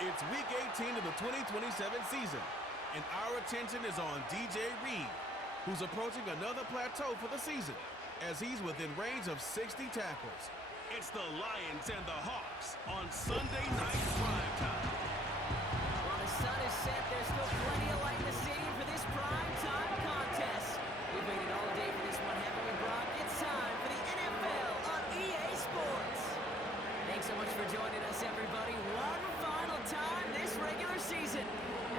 It's Week 18 of the 2027 season, and our attention is on DJ Reed, who's approaching another plateau for the season, as he's within range of 60 tackles. It's the Lions and the Hawks on Sunday Night Primetime. While the sun is set, there's still plenty of light in the stadium for this primetime contest. We've waited all day for this one, haven't we, Brock? It's time for the NFL on EA Sports. Thanks so much for joining us, everybody. One final time this regular season.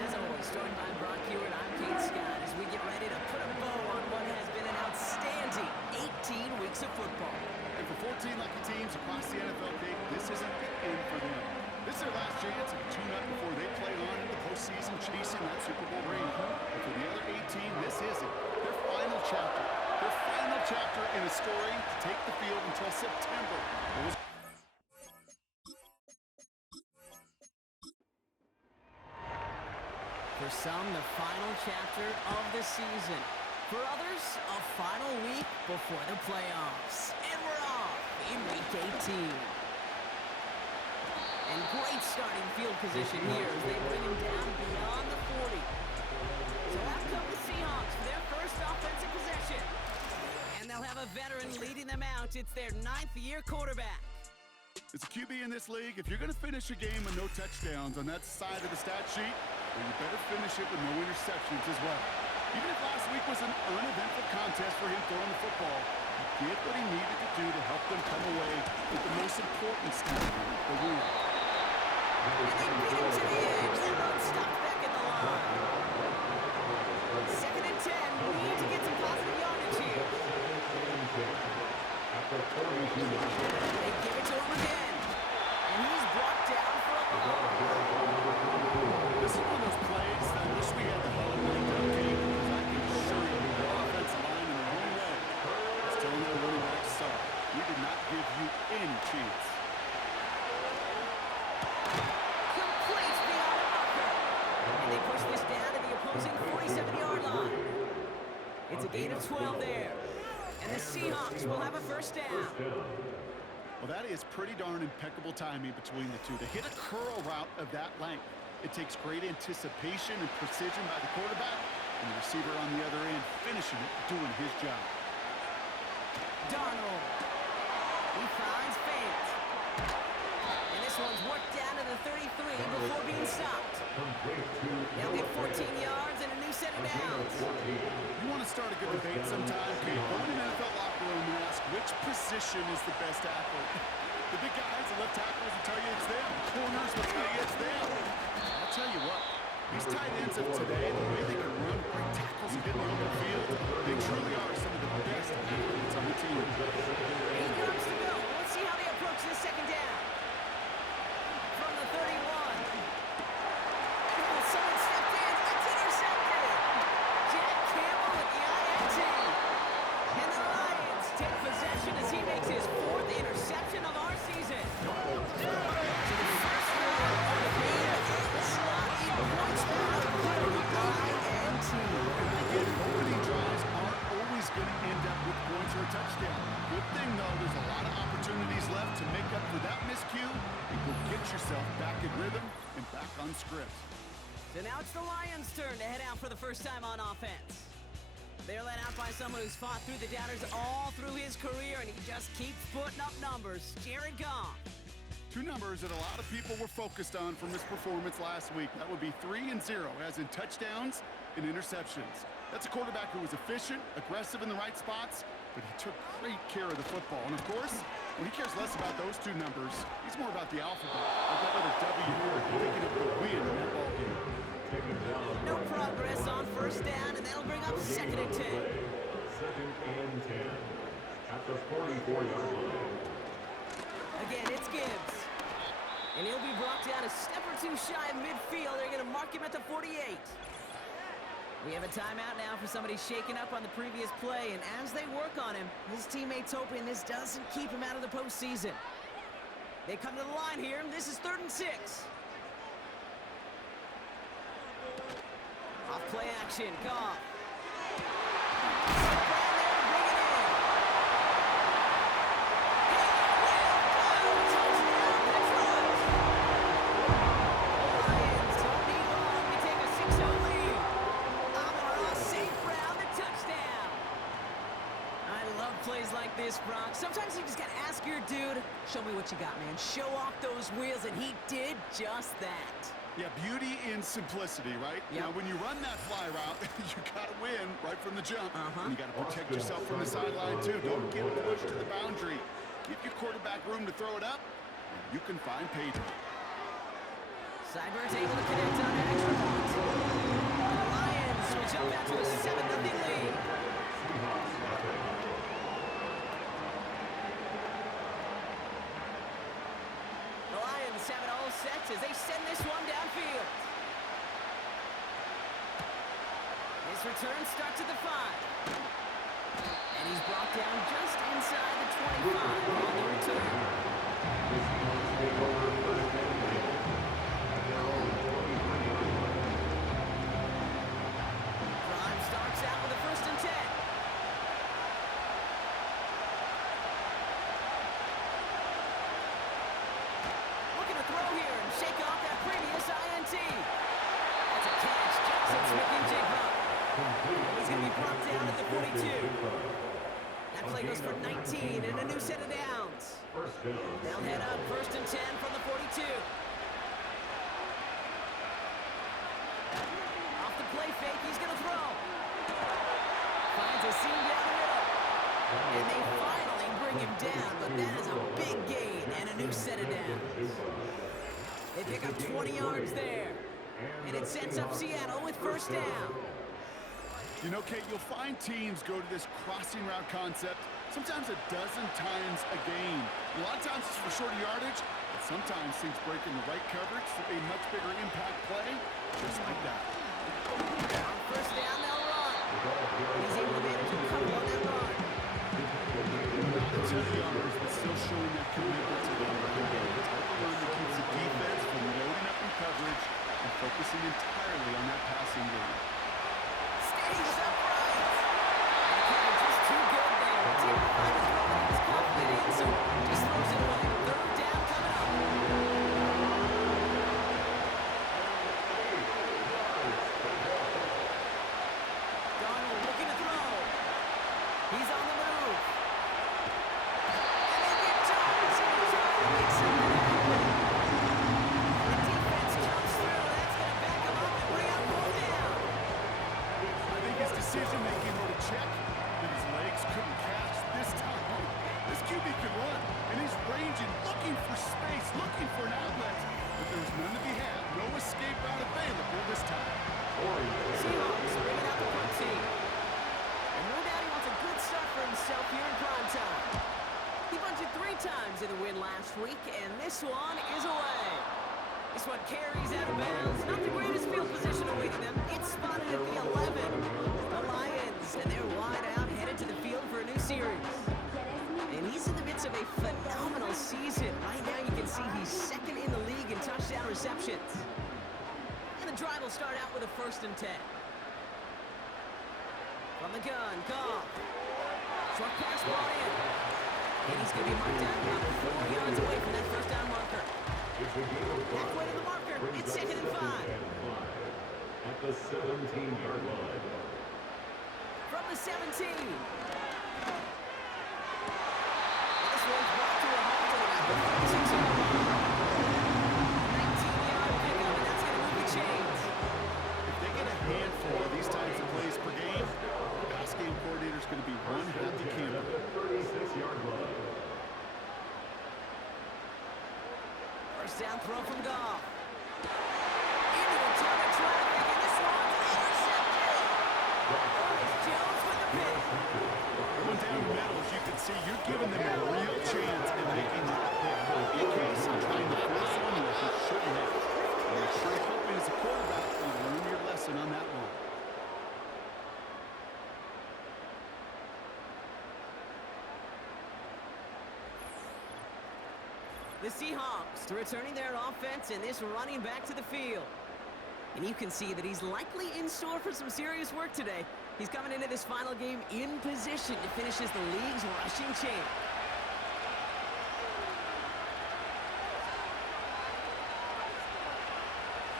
As always, joined by Brock Hewitt, I'm Kate Scott, as we get ready to put a bow on what has been an outstanding 18 weeks of football. And for 14 lucky teams across the NFL, Kate, this isn't the end for them. This is their last chance to tune-up before they play on in the postseason chasing that Super Bowl ring. And for the other 18, this isn't their final chapter. Their final chapter in a story to take the field until September. For some, the final chapter of the season. For others, a final week before the playoffs. And we're off in Week 18. And great starting field position here as they bring him down beyond the 40. So out come the Seahawks for their first offensive possession. And they'll have a veteran leading them out. It's their 9th-year quarterback. As a QB in this league, if you're going to finish a game with no touchdowns on that side of the stat sheet, well, you better finish it with no interceptions as well. Even if last week was an uneventful contest for him throwing the football, he did what he needed to do to help them come away with the most important stat, the win. And they beat him to the edge. They're unstopped back in the line. 2nd and 10. Need to get some positive yardage here. They give it to him again. And he's brought down for a loss. This is one of those plays that I wish we had the whole lined up team, because I can assure you the offensive line in their own way is telling their running back, sorry, we did not give you any chance. Complete beyond the marker. And they push this down to the opposing 47-yard line. It's a gain of 12 there. And the Seahawks will have a first down. Well, that is pretty darn impeccable timing between the two. To hit a curl route of that length, it takes great anticipation and precision by the quarterback, and the receiver on the other end finishing it, doing his job. Darnold. He finds Fant. And this one's worked down to the 33 before being stopped. They'll get 14 yards and a new set of downs. You want to start a good debate sometime? Okay, go in an NFL locker room and ask which position is the best athlete. The big guys, the left tackles will tell you it's them. The corners will tell you it's them. I'll tell you what, these tight ends of today, the way they can run, break tackles, and get in the open field, they truly are some of the best athletes on the team. 8 yards to go. Let's see how they approach this second down. From the 31. Oh, someone stepped in. It's intercepted. Jack Campbell with the INT. And the Lions take possession as he makes his 4th interception of our season. So the first one of the game is not in points for the INT. Again, opening drives aren't always going to end up with points or a touchdown. Good thing, though, there's a lot of opportunities left to make up for that miscue and go get yourself back in rhythm and back on script. So now it's the Lions' turn to head out for the first time on offense. They're led out by someone who's fought through the doubters all through his career, and he just keeps putting up numbers. Jared Goff. 2 numbers that a lot of people were focused on from his performance last week. That would be 3 and 0, as in touchdowns and interceptions. That's a quarterback who was efficient, aggressive in the right spots, but he took great care of the football. And of course, when he cares less about those 2 numbers, he's more about the alphabet, like that other W, picking up the win in that ballgame. No progress on first down, and that'll bring up 2nd and 10. 2nd and 10 at the 44-yard line. Again, it's Gibbs. And he'll be brought down a step or 2 shy of midfield. They're going to mark him at the 48. We have a timeout now for somebody shaken up on the previous play, and as they work on him, his teammates hoping this doesn't keep him out of the postseason. They come to the line here, and this is 3rd and 6. Off play action, Goff. this, Brock. Sometimes you just got to ask your dude, show me what you got, man. Show off those wheels, and he did just that. Yeah, beauty in simplicity, right? Yep. Now, when you run that fly route, you got to win right from the jump. And you got to protect yourself from the sideline, too. Don't get pushed to the boundary. Give your quarterback room to throw it up, and you can find pay dirt. Sideburns able to connect on an extra point. The Lions will jump out to a 7-0 lead. The Lions have it all set as they send this one downfield. This return starts at the 5. And he's brought down just inside the 25 on the return. Drive starts out with a 1st and 10. Looking to throw here and shake off that previous INT. That's a catch. Jackson Smith-Njigba. He's going to be brought down at the 42. That play goes for 19 and a new set of downs. They'll head up 1st and 10 from the 42. Off the play fake, he's going to throw. Finds a seam down the middle. And they finally bring him down, but that is a big gain and a new set of downs. They pick up 20 yards there. And it sets up Seattle with 1st down. You know, Kate, you'll find teams go to this crossing route concept sometimes a dozen times a game. A lot of times it's for shorter yardage, but sometimes things break in the right coverage for a much bigger impact play, just like that. On 1st down, they'll run. He's able to manage a couple on that run. Not a ton of yards, but still showing that commitment to the run game. The type of run that keeps the defense from loading up in coverage and focusing entirely on that passing game. Stays upright. The coverage is too good there. Didn't find his throw that he was confident in, so just throws it away. 3rd down coming up. Darnold looking to throw. He's on the move. And they get Jones. He's trying to make something happen. The defense comes through. That's going to back him up and bring out 4th down. I think his decision-making on a check that his legs couldn't catch this time. This QB can run, and he's ranging, looking for space, looking for an outlet. But there's none to be had. No escape route available this time. Seahawks bringing out the punt team. And no doubt he wants a good start for himself here in prime time. He bunted 3 times in the win last week, and this one is away. This one carries out of bounds. Not the greatest field position awaiting them. It's spotted at the 11. The Lions, and they're wide out, headed to the field for a new series. And he's in the midst of a phenomenal season. Right now you can see he's 2nd in the league in touchdown receptions. And the drive will start out with a 1st and 10. From the gun, Goff. Short pass brought in. And he's going to be marked down about 4 yards away from that 1st down marker. Halfway to the marker. It's 2nd and 5. At the 17-yard line. From the 17. And this one's brought to a halt at about the 36-yard line. 19-yard pickup, and that's going to move the chains. If they get a handful of these types of plays per game, the pass game coordinator is going to be one happy camper. 36-yard line. 1st down throw from Goff. Into a ton of traffic, and this one's intercepted. Ernest Jones with the pick. Going down the middle, as you can see, you're giving them a real chance at making that pick. In case I'm trying to force one where he shouldn't have. And you're sure hoping as a quarterback you learn your lesson on that one. The Seahawks returning their offense and this running back to the field. And you can see that he's likely in store for some serious work today. He's coming into this final game in position to finish as the league's rushing champ.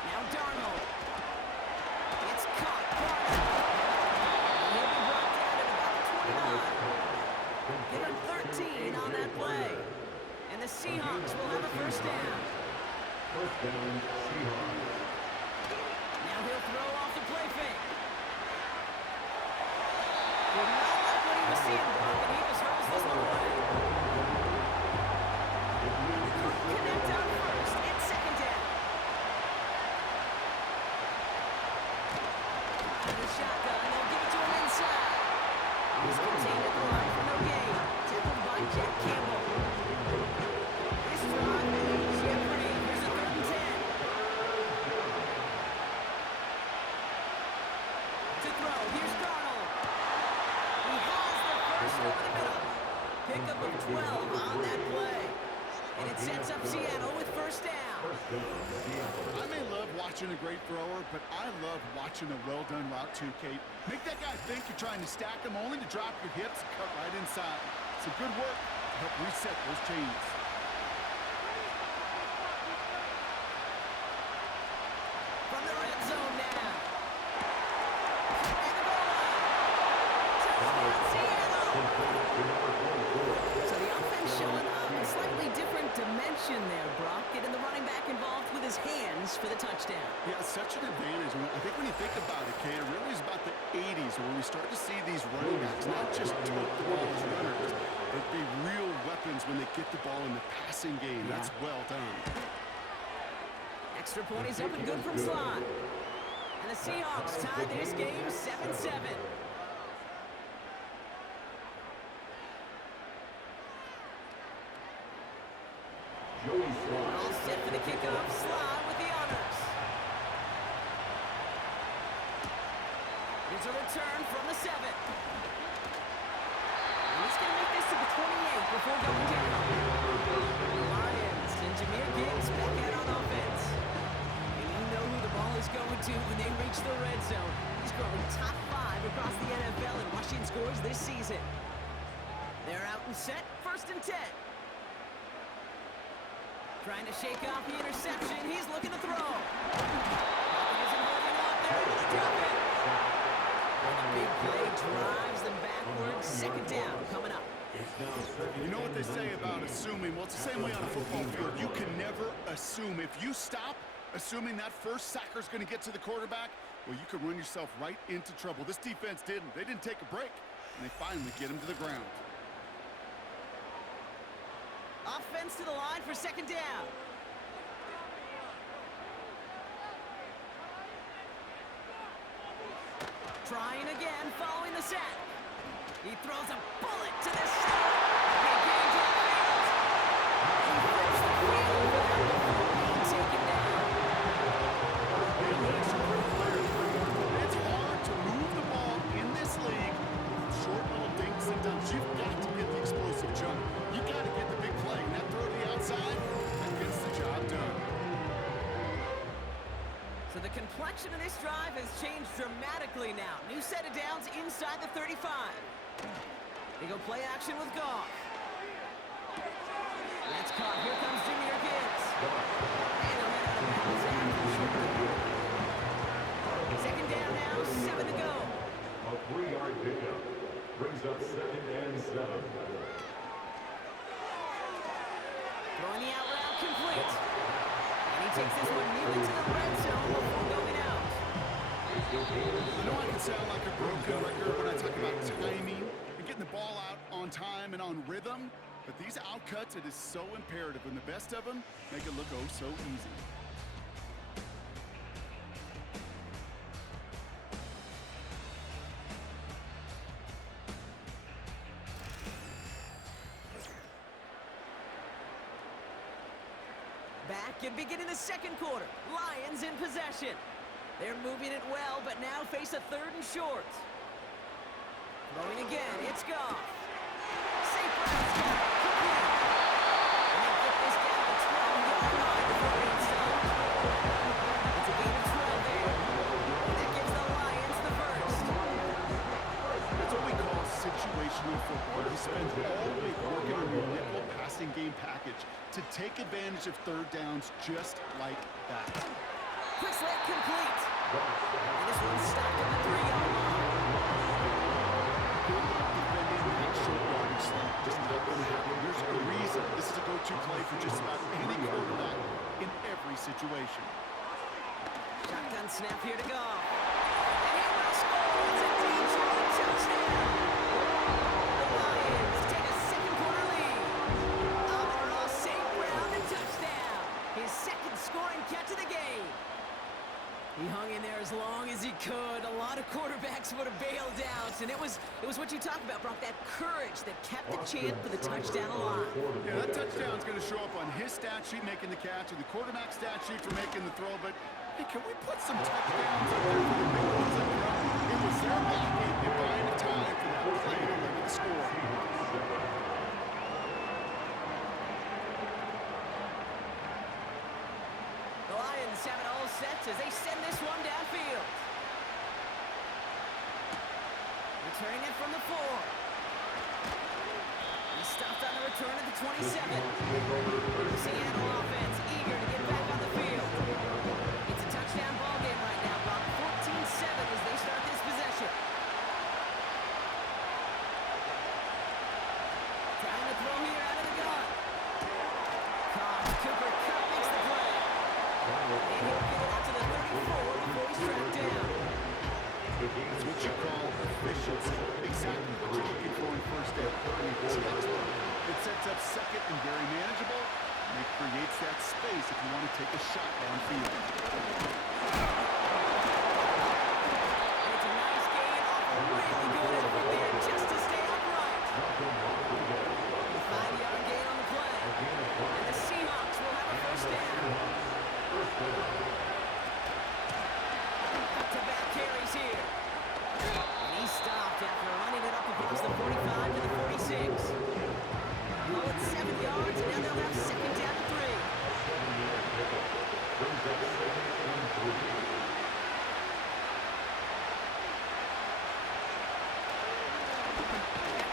Now Darnold. It's caught. And he'll be brought down at about the 29. Give him 13 on that play. And the Seahawks will have a first down. First down, Seahawks. Now he'll throw off the play fake. Did not like what he was seeing, Brock, and he just hurls this one away. Couldn't connect on first. It's second down. To the shotgun. They'll give it to him inside. He's contained at the line for no gain. Tackled by Jack Campbell. This drive is jeopardy. Here's a 3rd and 10. To throw. Here's Darnold. He has the first over the middle. Pickup of 12 on that play. And it sets up Seattle with first down. I may love watching a great thrower, but I love watching a well-done route too, Kate. Make that guy think you're trying to stack him only to drop your hips and cut right inside. Some good work to help reset those chains. From the red zone now. And the goal line. Touchdown, Seattle. So the offense showing a slightly different dimension there, Brock. Getting the running back involved with his hands for the touchdown. Yeah, it's such an advantage. I think when you think about it, Kate, it really is about the 80s where we start to see these running backs not just tote the ball as runners, but be real weapons when they get the ball in the passing game. Yeah. That's well done. Extra point is up and good from slot. And the Seahawks tied this game 7-7. Joey Slye. All set for the kickoff. Slide with the honors. Here's a return from the 7. And he's going to make this to the 28 before going down. The Lions and Jahmyr Gibbs back out on offense. And you know who the ball is going to when they reach the red zone. He's growing top 5 across the NFL in rushing scores this season. They're out and set. 1st and 10. Trying to shake off the interception. He's looking to throw. He isn't holding up. They're able to drop it. And the big play drives them backwards. 2nd down coming up. You know what they say about assuming? Well, it's the same way on a football field. You can never assume. If you stop assuming that first sacker's going to get to the quarterback, well, you could run yourself right into trouble. This defense didn't. They didn't take a break, and they finally get him to the ground. Offense to the line for 2nd down. Trying again, following the sack. He throws a bullet to the center. Big gain to the field. He flips the field before being taken down. It's hard to move the ball in this league with short little dinks and dunks. You've got to get the explosive jump. You got to get the big play. And that throw to the outside, that gets the job done. So the complexion of this drive has changed dramatically now. New set of downs inside the 35. They go play action with Goff. That's caught. Here comes Jahmyr Gibbs. And he'll head out of bounds after the short down. 2nd down now, 7 to go. A 3-yard pickup brings up 2nd and 7. Throwing the out route complete. And he takes this one nearly to the red zone before going out. I know I can sound like a broken record when I talk about timing and getting the ball out on time and on rhythm, but these outcuts, it is so imperative, and the best of them make it look oh so easy. Back and beginning the 2nd quarter. Lions in possession. They're moving it well, but now face a 3rd and short. Throwing again, it's Goff. Safe routes, complete. And they get this down to the 12-yard line before being stopped. It's a gain of 12 there. And that gives the Lions the first. That's what we call situational football. You spend all week working on your nickel passing game package to take advantage of 3rd downs just like that. Quick slant complete. And this one's stopped at the 3-yard line. Good luck defending that short yardage slant. Just not going to happen. There's a reason this is a go-to play for just about any quarterback in every situation. Shotgun snap here to go. And he will score. It's a deep touchdown. The Lions take a second quarter lead. Amon St. Brown, the touchdown. His second scoring catch of the game. He hung in there as long as he could. A lot of quarterbacks would have bailed out. And it was what you talked about, Brock, that courage that kept the champ for the touchdown alive. Yeah, that touchdown's going to show up on his stat sheet making the catch and the quarterback stat sheet for making the throw. But, hey, can we put some touchdowns up there for the big ones up front? It was their blocking and buying the time for that play to limit the score. The Lions have it all set as they send this one downfield. Returning it from the 4. He stopped on the return at the 27. The Seattle offense eager to get back on the field. It's a touchdown ball game right now, Brock. 14-7 as they start this possession. Trying to throw here out of the gun. Cooper Kupp makes the play. And he'll get it out to the 34 before he's tracked down. It's what you call efficiency. Exactly what you're looking for in first down. It sets up second and very manageable, and it creates that space if you want to take a shot downfield. And it's a nice gain off a really good effort there just to stay upright. The 5-yard gain on the play. And the Seahawks will have a first down. Back-to-back carries here. And he stopped after running it up across the 45 to the 46. Well, it's 7 yards, and now they'll have second down and 3. Back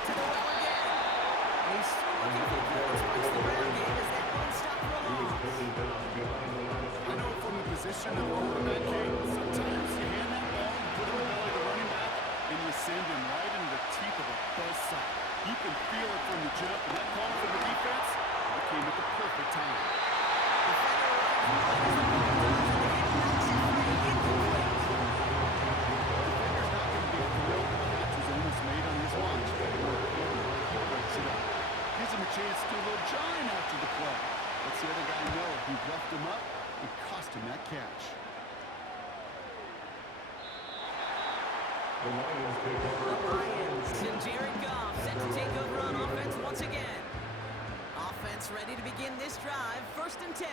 to the well again. And he's still looking for points once the ground game as that one stop for a loss. I know from the position of the quarterback, Kate, sometimes you hand that ball and put it in the belly of the running back, and you send him right into the teeth of a buzzsaw. You can feel it from the jump, and that call from the defense, it came at the perfect time. Defender right behind as the ball does, and the hit knocks it free, incomplete. Defender's not going to be thrilled that the catch was almost made on his watch. He breaks it up. Gives him a chance to do a little jawing after the play. Lets the other guy know he roughed him up and cost him that catch. The Lions take over. The Lions and Jared Goff set to take over on offense once again. Offense ready to begin this drive, 1st and 10.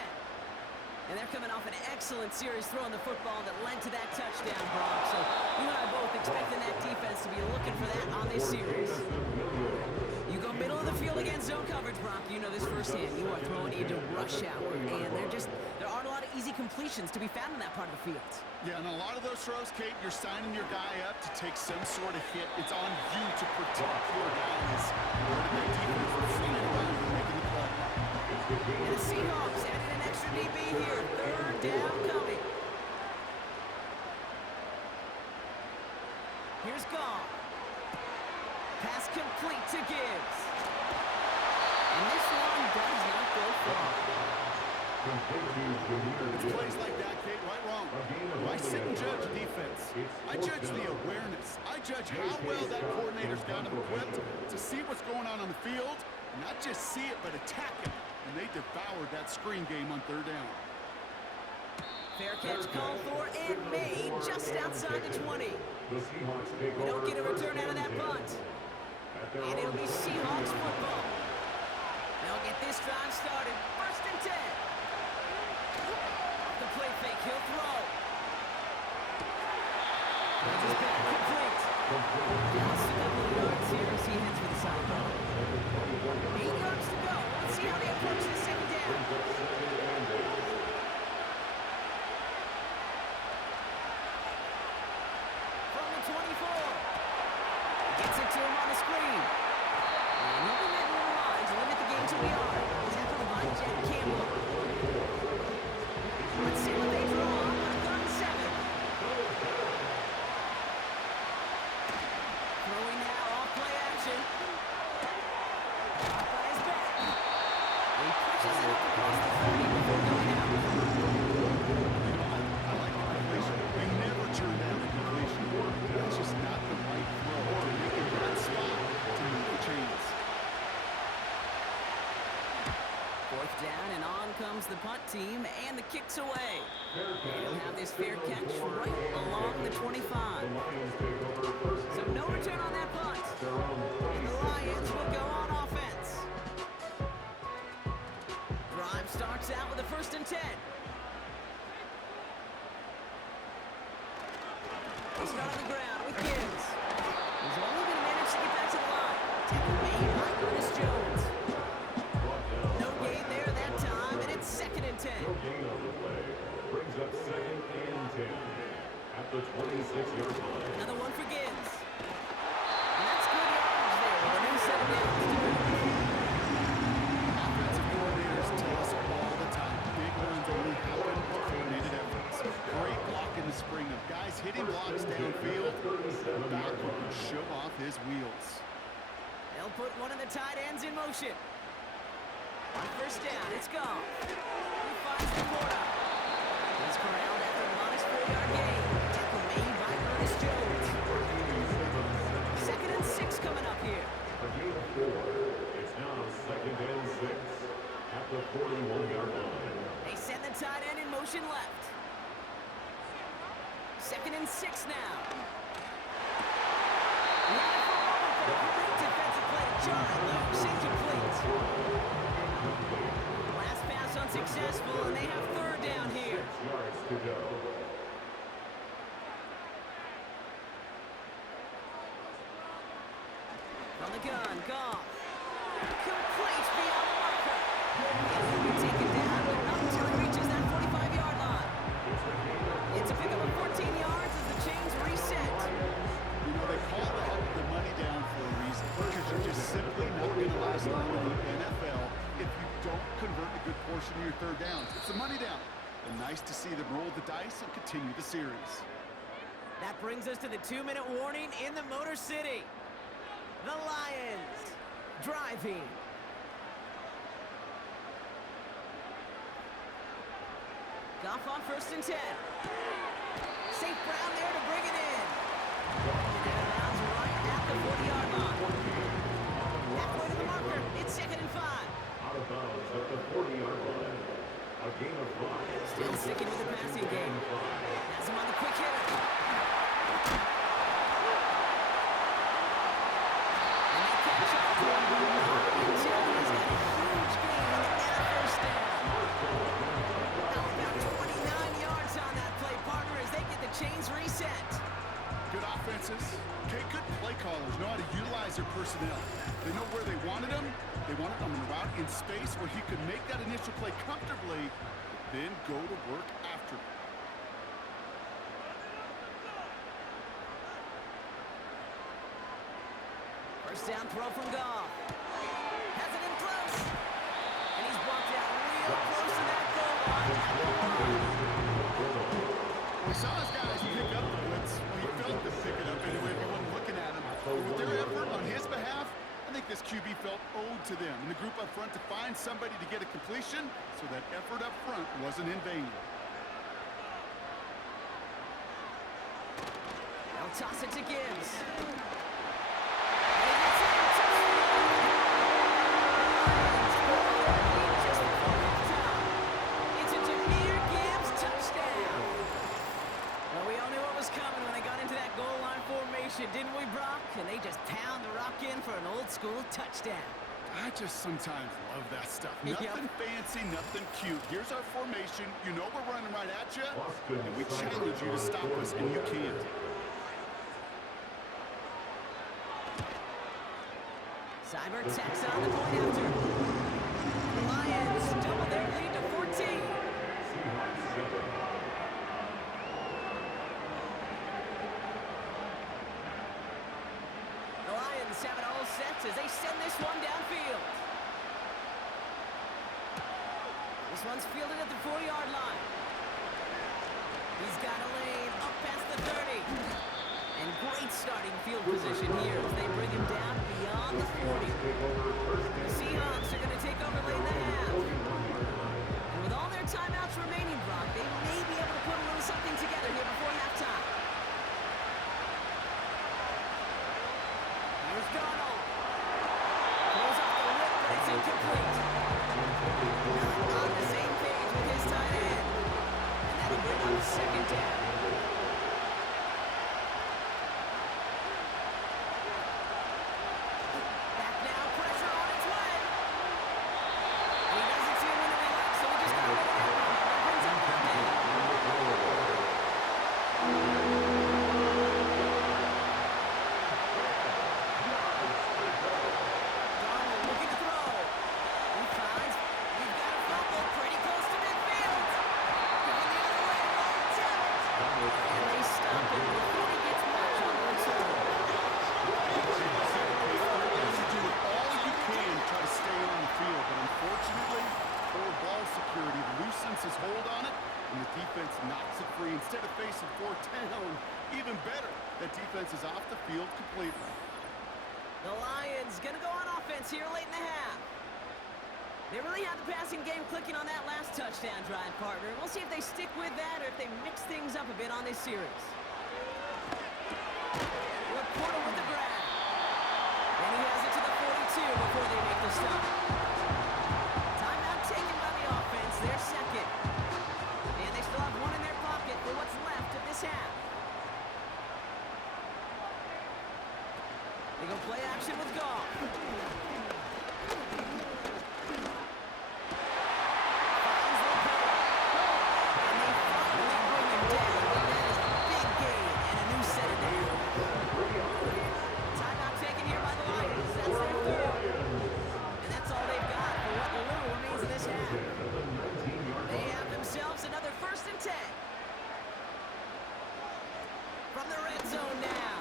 And they're coming off an excellent series throwing the football that led to that touchdown, Brock. So you and I both expecting that defense to be looking for that on this series. You go middle of the field against zone coverage, Brock. You know this firsthand. You are throwing into rush hour, and there aren't a lot of easy completions to be found in that part of the field. Yeah, and a lot of those throws, Kate, you're signing your guy up to take some sort of hit. It's on you to protect your guys. Part of that defense is flying around and making the play. And the Seahawks added an extra DB here. 3rd down coming. Here's Goff. Pass complete to Gibbs. And this one does not go far. It's plays like that, Kate, right wrong. I sit and judge the defense. I judge the awareness. I judge how well that coordinator's got him equipped to see what's going on the field, and not just see it, but attack it. And they devoured that screen game on 3rd down. Fair catch called for and made just outside the 20. We don't get a return out of that punt. And it'll be Seahawks football. They'll get this drive started. 1st and 10. Off the play fake, he'll throw. Runs his back complete. Just a couple of yards here as he heads for the sideline. 8 yards to go. Let's see how they approach this second down. From the 24. Gets it to him on the screen. And he'll be letting the line to limit the game to a yard. Tackled by Jack Campbell. Let's see what they draw on 3rd and 7. 3rd against the punt team, and the kick's away. And he'll have this fair catch right along the 25. So no return on that punt. And the Lions will go on offense. Drive starts out with a 1st and 10. They start on the ground with Gibbs. He's only going to manage to get back to the line. Tackle made by Curtis Jones. No gain there that time, and it's 2nd and 10. No gain on the play. Brings up 2nd and 10 at the 26-yard line. Another one for Gibbs. And that's good yardage there with a new set of downs to boot. Offensive coordinators tell us all the time, big runs only happen with coordinated efforts. Great block in the spring of guys hitting blocks downfield. Back who can show off his wheels. They'll put one of the tight ends in motion. On 1st down, it's gone. He finds the corner. He's corralled after a modest 4-yard gain. Tackle made by Curtis Jones. 2nd and 6 coming up here. A gain of 4. It's now 2nd and 6 at the 41-yard line. They send the tight end in motion left. 2nd and 6 now. Great defensive play to John Luke's incomplete. Last pass unsuccessful, and they have 3rd down here. 6 yards to go. From the gun, Goff. Complete beyond the marker. He'll be taken down, but not until he reaches that 45-yard line. It's a pickup of 14 yards as the chains reset. You know, they call that the money down for a reason, because you're just simply not going to last long in the NFL if you don't convert a good portion of your 3rd downs. It's a money down. And nice to see them roll the dice and continue the series. That brings us to the 2-minute warning in the Motor City. The Lions driving. Goff on 1st and 10. St. Brown there to bring it in. And out of bounds right at the 40-yard line. Halfway to the marker, it's 2nd and 5. Out of bounds at the 40-yard line. A gain of 5. Still sticking with the passing game. Has him on the quick hitter. And they catch up to him, but not until he's got a huge gain and a 1st down. About 29 yards on that play, partner, as they get the chains reset. Good offenses. Okay, good play callers know how to utilize their personnel. They know where they wanted him. They wanted him on the route in space where he could make that initial play comfortably, then go to work after. 1st down throw from Goff. Has it in close. And he's walked out real close to that goal line. We saw his guys pick up the blitz. He felt them pick it up anyway if he wasn't looking at him. With their effort on his behalf, I think this QB felt owed to them and the group up front to find somebody to get a completion, so that effort up front wasn't in vain. They'll toss it to Gibbs. It's a Jameer Gibbs touchdown. Well, we all knew what was coming when they got into that goal line formation, didn't we, Brock? And they just pound the rock in for an old-school touchdown. I just sometimes love that stuff. Yep. Nothing fancy, nothing cute. Here's our formation. You know we're running right at you, and we challenge you to stop us, and you can't. Seibert tacks on the point after. The Lions double their lead to 14. The Lions have it all set as they send this one downfield. This one's fielded at the 4-yard line. He's got a lane up past the 30. And great starting field position here as they bring him down beyond the 40. The Seahawks are going to take over late in the half. And with all their timeouts remaining, Brock, they may be able to put a little something together here before halftime. Here's Donald. Throws off the whip, but it's incomplete. Not on the same page on second down. Back now, pressure on its way. And he doesn't see a winner he likes, so he just got rid of that one. That brings up third down. Darnold looking to throw. He finds we've got a fumble pretty close to midfield. Going the other way, Lions have it. And they stop him before he gets much on the return. You do all you can to try to stay on the field, but unfortunately, poor ball security loosens his hold on it, and the defense knocks it free. Instead of facing fourth down, even better, that defense is off the field completely. The Lions going to go on offense here late in the half. They really had the passing game clicking on that last touchdown drive, partner. We'll see if they stick with that or if they mix things up a bit on this series. Laporta with the grab. And he has it to the 42 before they make the stop. Timeout taken by the offense, their second. And they still have one in their pocket for what's left of this half. They go play action with Goff. Finds Laporta. And they finally bring him down. And that is a big gain and a new set of downs. Timeout taken here by the Lions. That's their third. And that's all they've got for what little remains of this half. They have themselves another 1st and 10. From the red zone now.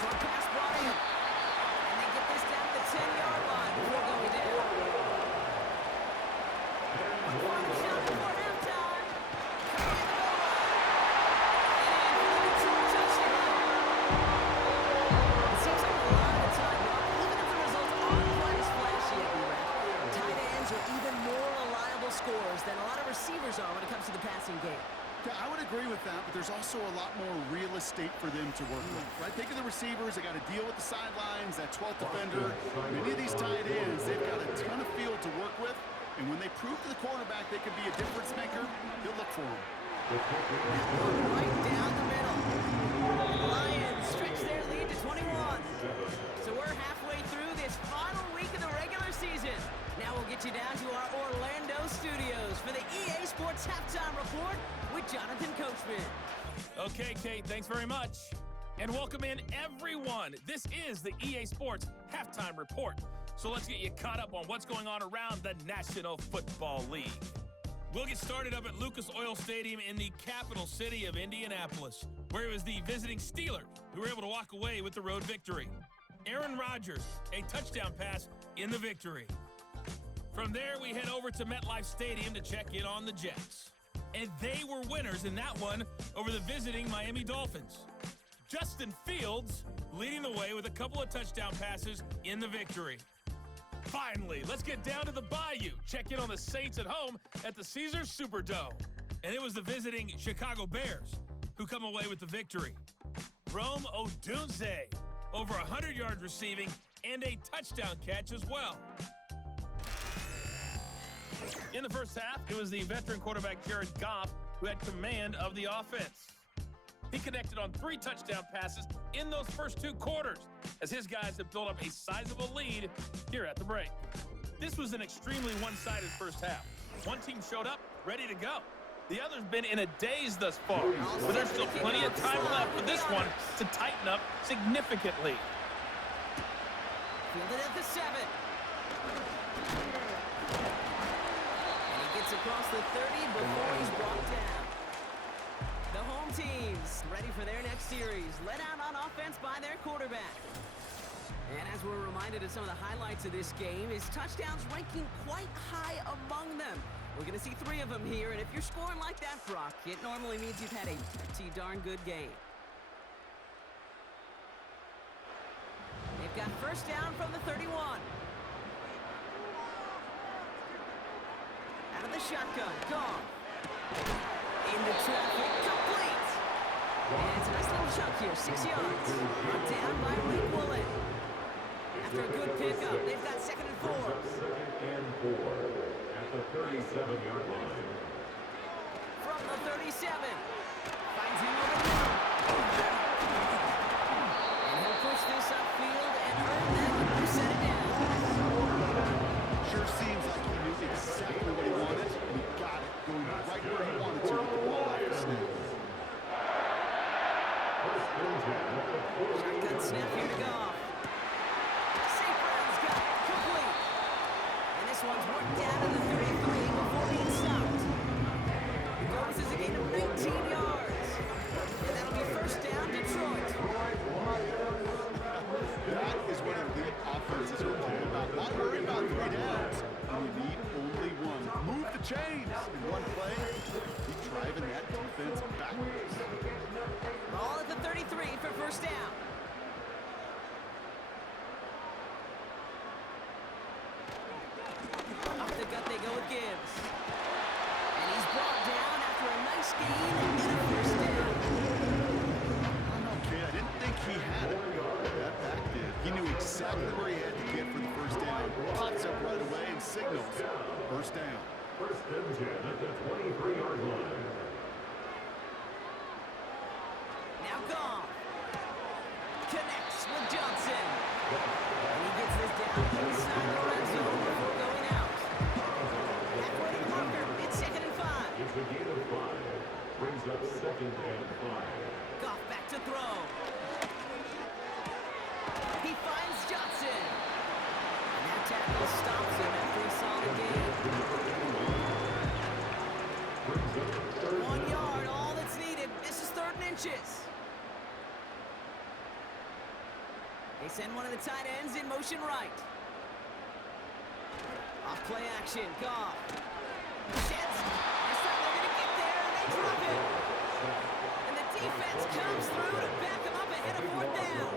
Short pass brought in. And they get this down to the 10-yard line before going down. One final shot before halftime. Coming in the goal line. And in for the touchdown. It seems like a lot of the time, Rob, even if the results aren't quite as flashy at the ref, tight ends are even more reliable scorers than a lot of receivers are when it comes to the passing game. Yeah, I would agree with that, but there's also a lot more real estate for them to work with, right? Think of the receivers. They got to deal with the sidelines, that 12th defender. Many of these tight ends, they've got a ton of field to work with, and when they prove to the quarterback they can be a difference maker, they'll look for them. Right down the middle. Lions stretch their lead to 21. So we're halfway through this final week of the regular season. Now we'll get you down to our Orlando studios for the EA Sports Halftime Report with Jonathan Coachman. Okay, Kate, thanks very much. And welcome in, everyone. This is the EA Sports Halftime Report. So let's get you caught up on what's going on around the National Football League. We'll get started up at Lucas Oil Stadium in the capital city of Indianapolis, where it was the visiting Steelers who were able to walk away with the road victory. Aaron Rodgers, a touchdown pass in the victory. From there, we head over to MetLife Stadium to check in on the Jets. And they were winners in that one over the visiting Miami Dolphins. Justin Fields leading the way with a couple of touchdown passes in the victory. Finally, let's get down to the Bayou. Check in on the Saints at home at the Caesars Superdome. And it was the visiting Chicago Bears who come away with the victory. Rome Odunze, over 100 yards receiving and a touchdown catch as well. In the first half, it was the veteran quarterback Jared Goff who had command of the offense. He connected on 3 touchdown passes in those first 2 quarters as his guys have built up a sizable lead here at the break. This was an extremely one-sided first half. One team showed up ready to go. The other's been in a daze thus far, but there's still plenty of time left for this one to tighten up significantly. Fielded at the 7. And he gets across the 30 before he's brought down. The home teams ready for their next series, led out on offense by their quarterback. And as we're reminded of some of the highlights of this game, his touchdowns ranking quite high among them. We're going to see 3 of them here, and if you're scoring like that, Brock, it normally means you've had a pretty darn good game. They've got first down from the 31. Out of the shotgun, gone. Into traffic, complete. And it's a nice little chunk here, 6 yards. Brought down by Rick Woolen. After a good pickup, they've got 2nd and 4. 2nd and 4 at the 37-yard line. From the 37, Finds him over the middle. And he'll push this upfield and earn that new set of downs. Sure seems like he knew exactly what he wanted, and he got it, going right where he wanted to with the ball off the snap. Shotgun snap here to Goff. St. Brown's got it, complete. And this one's worked down to the 33 before being stopped. The goals is a gain of 19 yards. And that'll be first down, Detroit. That is what elite offenses are all about. Not worry about 3 downs. You need only one. Move the chains in one play. Keep driving that defense backwards. Ball at the 33 for first down. Off the gut they go with Gibbs. And he's brought down after a nice gain and a first down. Okay, I didn't think he had it. That back did. He knew exactly where he had to get for the first down. Pops up right away and signals first down. First and 10 at the 23-yard line. Now Goff connects with Johnson. And he gets this down inside the red zone before going out. Halfway to the marker, it's 2nd and 5. It's a gain of 5. Brings up 2nd and 5. Goff back to throw. He finds Johnson. And that tackle stops him after he saw the gain. 1 yard, all that's needed. This is 3rd and inches. They send one of the tight ends in motion right. Off play action, Goff. Sheds. This time they're going to get there, and they drop it. And the defense comes through to back them up ahead of 4th down.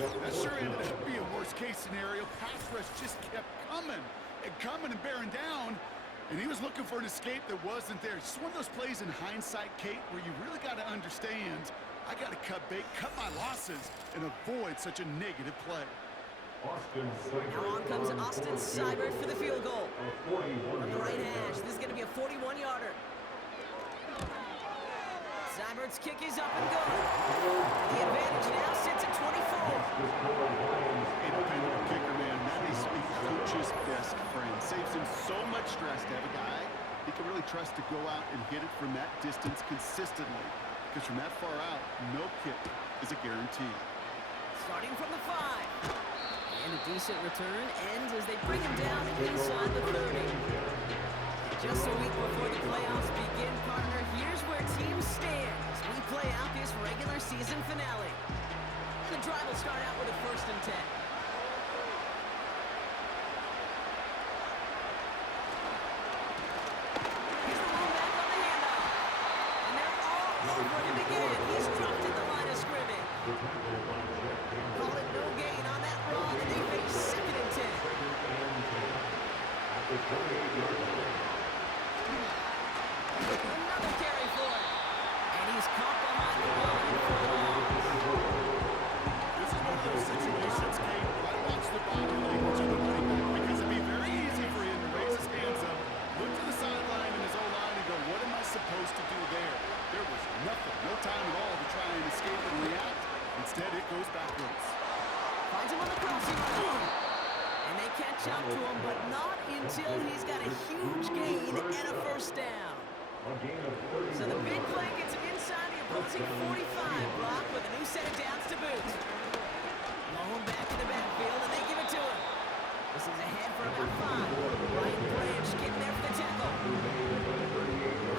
That sure ended up being a worst-case scenario. Pass rush just kept coming and bearing down. And he was looking for an escape that wasn't there. It's just one of those plays in hindsight, Kate, where you really got to understand, I got to cut bait, cut my losses, and avoid such a negative play. Now on comes Austin Seibert for the field goal. From the right hash, this is going to be a 41-yarder. Seibert's kick is up and going. The advantage now sits at 24. A dependable kicker, man. That is a coach's best friend. Saves him so much stress to have a guy he can really trust to go out and hit it from that distance consistently. Because from that far out, no kick is a guarantee. Starting from the 5. And a decent return ends as they bring him down inside the 30. Just a week before the playoffs begin, partner, here's where teams stand as we play out this regular season finale. And the drive will start out with a 1st and 10. Here's the one back on the handoff. And they're all over him again. He's dropped at the line of scrimmage. Call it no gain on that run, and they face 2nd and 10. Another carry for it. And he's caught behind the line for a loss. This is one of those situations, Kate, where I watch the body language of the running back because it'd be very easy for him to raise his hands up, look to the sideline in his own line and go, what am I supposed to do there? There was nothing, no time at all to try and escape and react. Instead, it goes backwards. Finds him on the crossing line. And they catch up to him, but not until he's got a huge gain and a first down. So the big play gets him inside the opposing 45 block with a new set of downs to boot. Long back in the backfield, and they give it to him. This is ahead for about 5. Ryan Branch getting there for the tackle.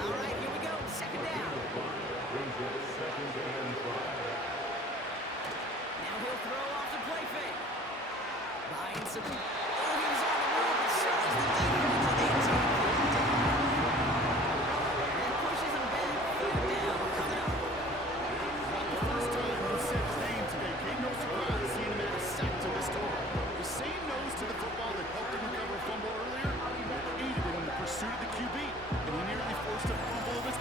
All right, here we go. 2nd down. Now he'll throw off the play fake. Buying some... Oh, he's on the move, but so is the defense, and they take him down. And pushes him back. 3rd down coming up. Not the first time you said his name today, Kate. No surprise seeing him add a sack to this total. The same nose to the football that helped him recover a fumble earlier that aided him in the pursuit of the QB. And he nearly forced a fumble of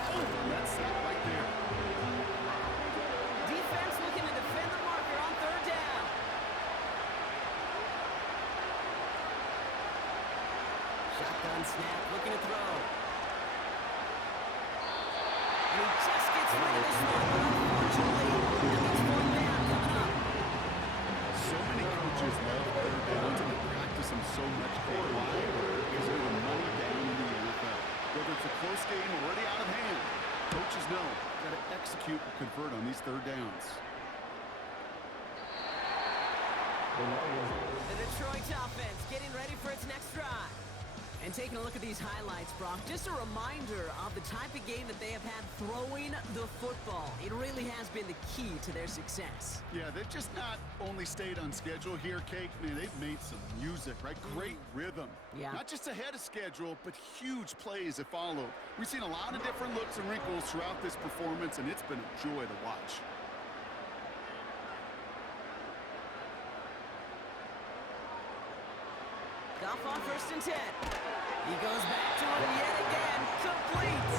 And he just gets rid of this one, but unfortunately, that means fourth down coming up. So many coaches love third downs and they practice them so much. Why? Because they're the money down in the NFL. Whether it's a close game or already out of hand, coaches know got to execute and convert on these third downs. The Detroit offense getting ready for its next drive. And taking a look at these highlights, Brock, just a reminder of the type of game that they have had throwing the football. It really has been the key to their success. Yeah, they've just not only stayed on schedule here, Kate. Man, they've made some music, right? Great rhythm. Yeah. Not just ahead of schedule, but huge plays have followed. We've seen a lot of different looks and wrinkles throughout this performance, and it's been a joy to watch. Goff on 1st and 10. He goes back to him yet again. Complete.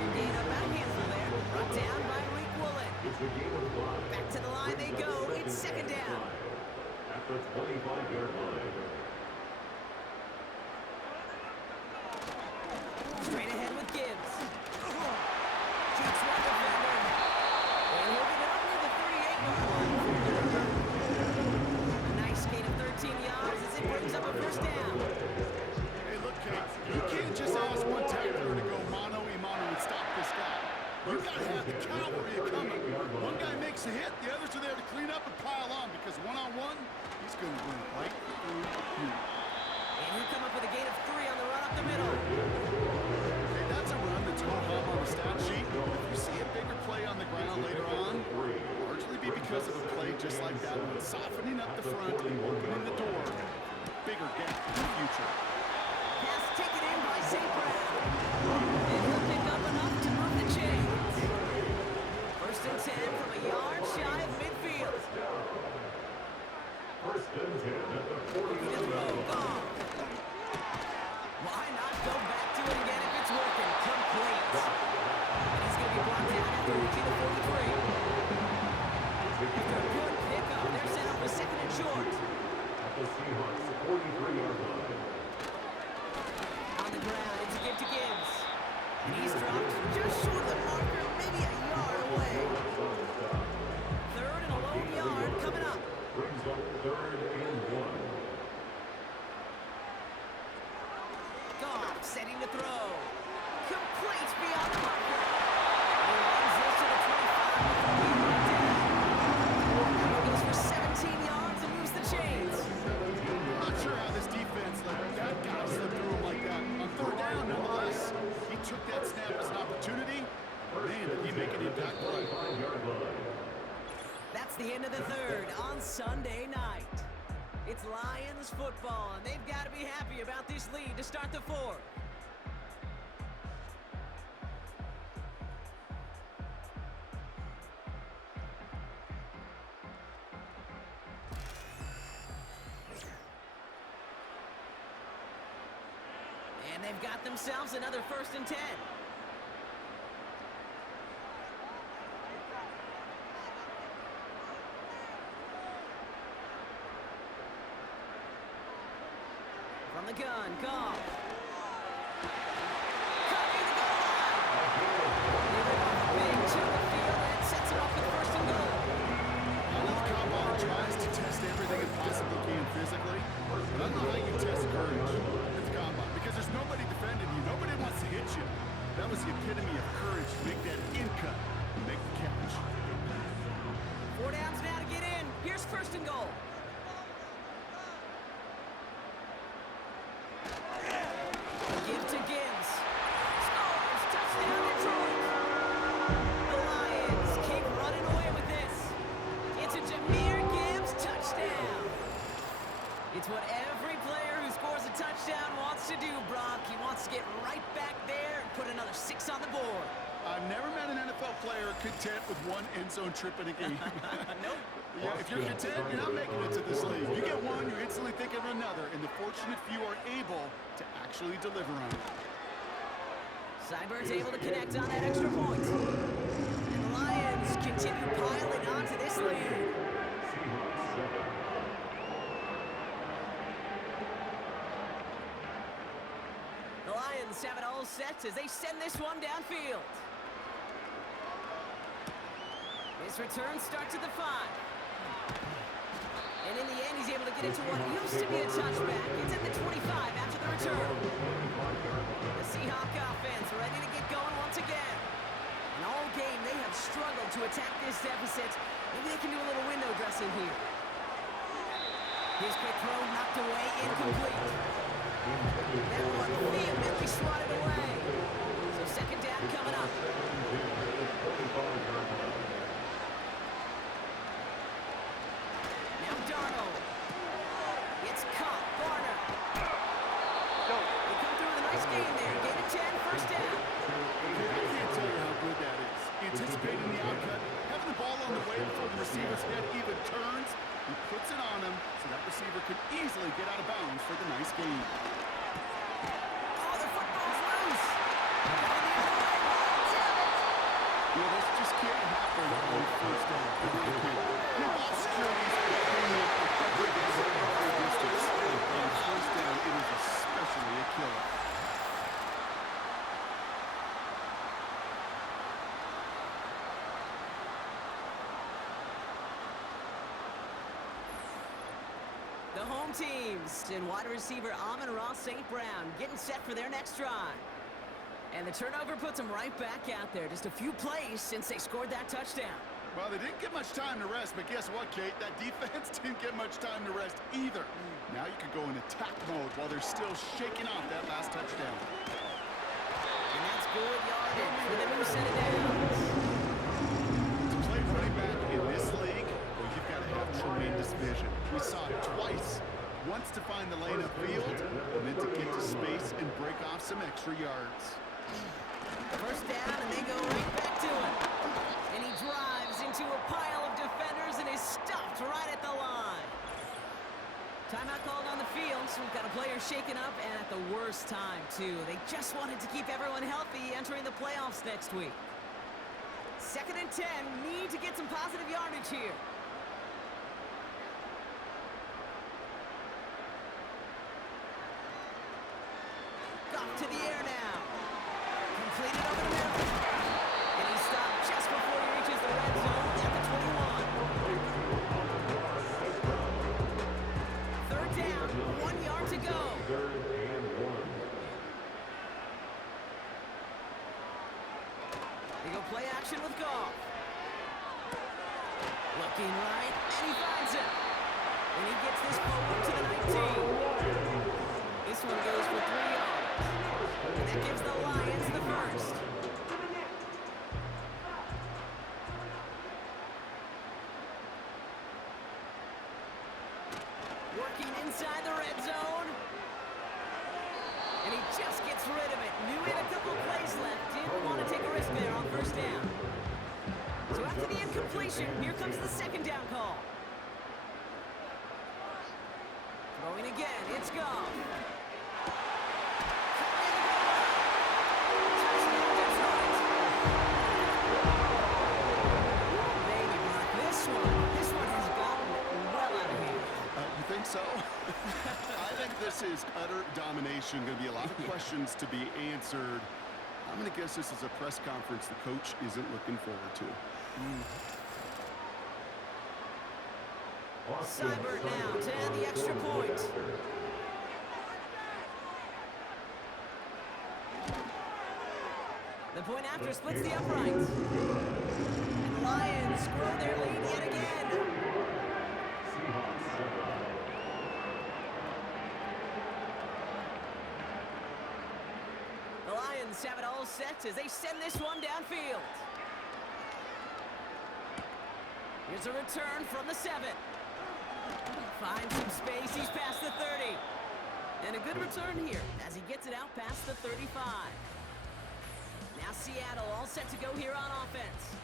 And gain up a handful there. Brought down by Rick Woolen. Back to the line they go. It's 2nd down. At the 25-yard line. Straight ahead with Gibbs. Shoots one defender. And he'll get it up near the 38-yard line. A nice gain of 13 yards as it brings up a 1st down. Hey, look, Kate, you can't just ask one tackler to go mano-a-mano and stop this guy. You got to have the cavalry coming. One guy makes a hit, the others are there to clean up and pile on because one-on-one, he's going to run right through you. And he'll come up with a gain of 3 on the run up the middle. Hey, that's a run that's going to hum on the stat sheet. If you see a bigger play on the ground later on, it'll largely be because of a play just like that one, softening up the front, opening the door. Bigger gap in the future. Pass taken in by St. Brown. And he'll pick up enough to move the chains. 1st and 10 from a yard shy of midfield. 1st and 10 at the 40-yard line. Gone. Why not go back to it again if it's working? Complete. And he's going to be brought down after reaching the 43. After a good pickup, they're set up with 2nd and short. At the Seahawks 43-yard line. On the ground, it's a give to Gibbs. And he's dropped just short of the marker, maybe a yard away. 3rd and a lone yard coming up. Brings up 3rd and 1. Goff setting to throw. Complete beyond the marker. He runs this to the 25 before being brought down. He goes for 17 yards and moves the chains. I'm not sure how this defense let that guy slip through him like that. On 3rd down, nonetheless, he took that snap as an opportunity. Man, did he make an impact play. That's the end of the 3rd on Sunday night. It's Lions football, and they've got to be happy about this lead to start the 4th. And they've got themselves another 1st and 10. From the gun, Goff. Cut near the goal line. They rip off a big chunk of field and sets it up for the 1st and goal. I know the combine tries to test everything it possibly can physically, but I don't know how you test courage at the combine because there's nobody defending you. Nobody wants to hit you. That was the epitome of courage to make that in cut and make the catch. 4 downs now to get in. Here's 1st and goal. Give to Gibbs. Scores. Touchdown, Detroit. The Lions keep running away with this. It's a Jahmyr Gibbs touchdown. It's what every player who scores a touchdown wants to do, Brock. He wants to get right back there and put another 6 on the board. I've never met an NFL player content with one end zone trip in a game. Nope. Yeah, if you're content, you're not making it to this league. You get one, you're instantly thinking of another, and the fortunate few are able to actually deliver on it. Seibert's able to connect on that extra point. And the Lions continue piling onto this lead. The Lions have it all set as they send this one downfield. His return starts at the 5. And in the end, he's able to get it to what used to be a touchback. It's at the 25 after the return. The Seahawk offense ready to get going once again. And all game, they have struggled to attack this deficit. Maybe they can do a little window dressing here. His quick throw knocked away, incomplete. That one vehemently swatted away. So second down coming up. Now Darnold. It's caught. Barner. They come through with a nice gain there. Gain of 10, first down. I can't tell you how good that is. Anticipating the outcut, having the ball on the way before the receiver's head even turns, he puts it on him so that receiver could easily get out of bounds for the nice gain. Oh, the football's loose. Going the other way. Damn it. Yeah, this just can't happen on first down. Your ball security is premium for coverage every distance. On first down, it is especially a killer. The home teams and wide receiver Amon-Ra St. Brown getting set for their next drive. And the turnover puts them right back out there. Just a few plays since they scored that touchdown. Well, they didn't get much time to rest, but guess what, Kate? That defense didn't get much time to rest either. Now you could go in attack mode while they're still shaking off that last touchdown. And that's good yardage for the new set of downs. To play running back in this league, well, you've got to have tremendous vision. We saw it twice. Once to find the lane upfield, and then to get to space and break off some extra yards. First down, and they go right back to it. And he drives into a pile of defenders and is stuffed right at the line. Timeout called on the field, so we've got a player shaken up, and at the worst time, too. They just wanted to keep everyone healthy entering the playoffs next week. 2nd and 10, need to get some positive yardage here. Goff to the air now. Completed over the middle. And he stopped just before he reaches the red zone at the 21. Third down, 1 yard to go. They go play action with Goff. Looking right, and he finds it. And he gets this forward to the 19. This one goes for 3 yards. And that gives the Lions the first. Working inside the red zone. And he just gets rid of it. Knew he had a couple plays left. Didn't want to take a risk there on first down. So after the incompletion, here comes the second down call. Throwing again, it's Goff. So, I think this is utter domination. Going to be a lot of questions to be answered. I'm going to guess this is a press conference the coach isn't looking forward to. Seibert now to add the extra point. The point after splits the uprights. And the Lions grow their lead yet again. Have it all set as they send this one downfield. Here's a return from the 7. Finds some space, he's past the 30. And a good return here as he gets it out past the 35. Now Seattle all set to go here on offense.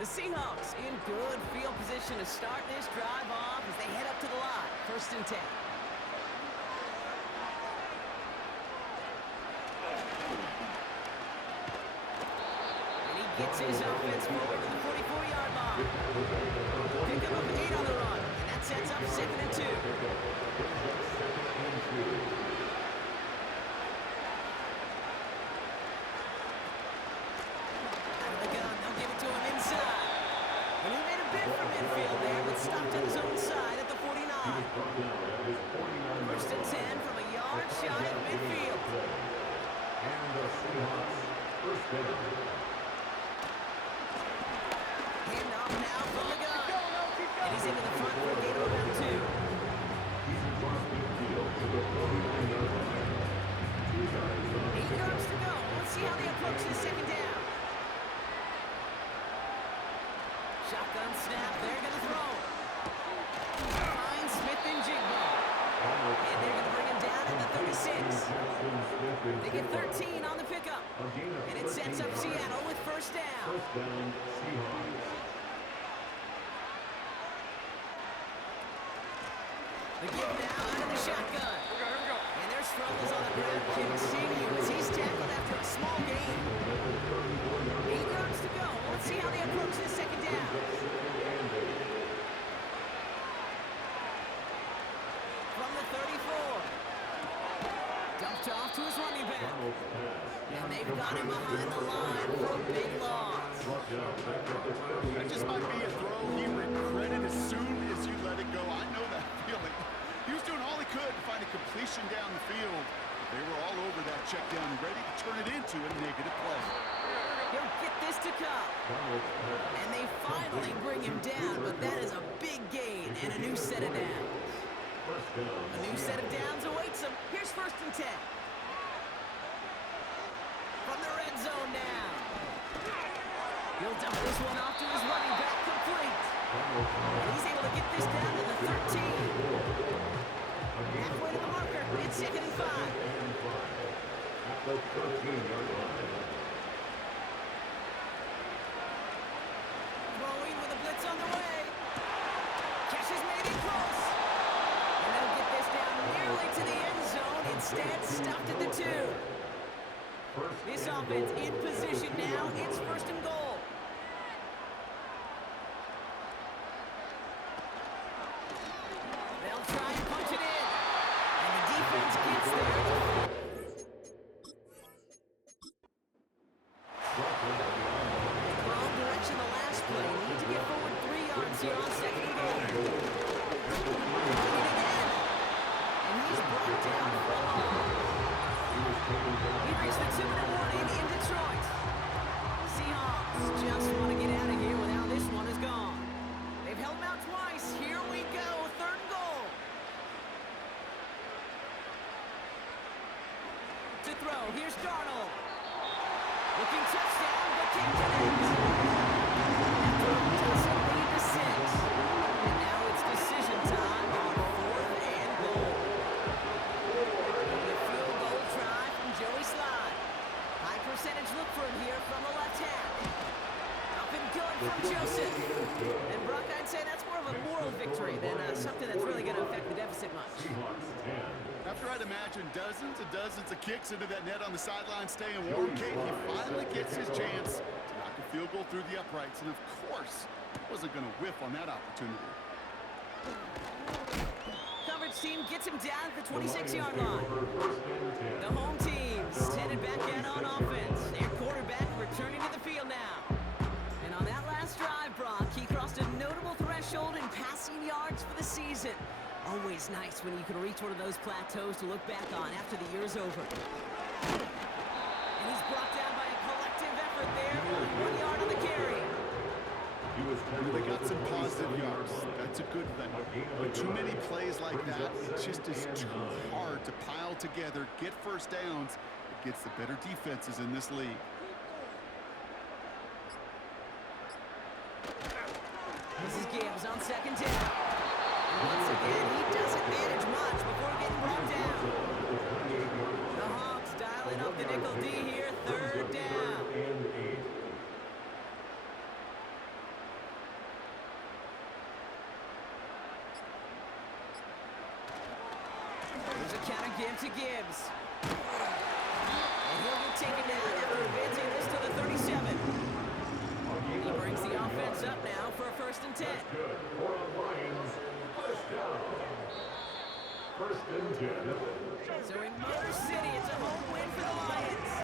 The Seahawks in good field position to start this drive off as they head up to the line. 1st and 10. And he gets his offense forward to the 44-yard line. Pick up 8 on the run. drive from midfield there, but stopped on his own side at the 49. First and 10 from a yard shy of midfield. And the Seahawks first down. Hand off now from the gun. And he's into the front for a gain of about 2. He's across midfield to the 49-yard line. 2 yards on 8 yards to go. Let's see how they approach the second down. Shotgun snap. They're going to throw. Find Smith and Jigba. And they're going to bring him down at the 36. They get 13 on the pickup. And it sets up Seattle with first down. First down, Seahawks. The give now out of the shotgun. And their struggles on the ground continue as he's tackled after a small gain. 8 yards to go. Let's see how they approach this second down. From the 34. Dumped off to his running back. And they've got him behind the line for a big loss. That just might be a throw he regretted as soon as you let it go. I know that feeling. He was doing all he could to find a completion down the field. They were all over that check down, ready to turn it into a negative play. He'll get this to Cup. And they finally bring him down, but that is a big gain and a new set of downs. A new set of downs awaits him. Here's first and 10. From the red zone now. He'll dump this one off to his running back complete. And he's able to get this down to the 13. Halfway to the marker. It's 2nd and 5. At the 13-yard line. Throwing with a blitz on the way. Cash is made it close. And they'll get this down nearly to the end zone. Instead, stopped at the 2. This offense in position now. It's first and goal. They'll try and punch it in. And the defense gets there. Wrong direction the last play. Need to get forward 3 yards here on second and goal. And he's brought down for a loss. He reached the 2-minute warning in Detroit. Seahawks just want to get out of here with how this one is gone. They've held him out twice. Here we go. 3rd and goal. To throw. Here's Darnold. Looking touchdown, but can't connect. That throw doesn't lead to 6. And now it's decision time on 4th and goal. A field goal try from Joey Slye. High percentage look for him here from the left half. Up and good from Joseph. And Brock, I'd say that's more of a moral victory than something that's really going to affect the deficit much. After I'd imagine dozens and dozens of kicks into that net on the sideline staying warm, Kate, he finally gets his chance to knock a field goal through the uprights. And of course, wasn't going to whiff on that opportunity. Coverage team gets him down at the 26-yard line. The home team's headed back out on offense. Their quarterback returning to the field now. And on that last drive, Brock, he crossed a notable threshold in passing yards for the season. Always nice when you can reach one of those plateaus to look back on after the year's over. And he's brought down by a collective effort there. Only 1 yard on the carry. They got some positive yards. That's a good thing. But too many plays like that, it just is too hard to pile together, get first downs against the better defenses in this league. This is Gibbs on 2nd down. Once again, he doesn't manage much before getting brought down. The Hawks dialing up the nickel D here, 3rd down. There's a counter give to Gibbs. And he'll get taken down after advancing this to the 37. He brings the offense up now for a 1st and 10. First and 10. So in Motor City, it's a home win for the Lions.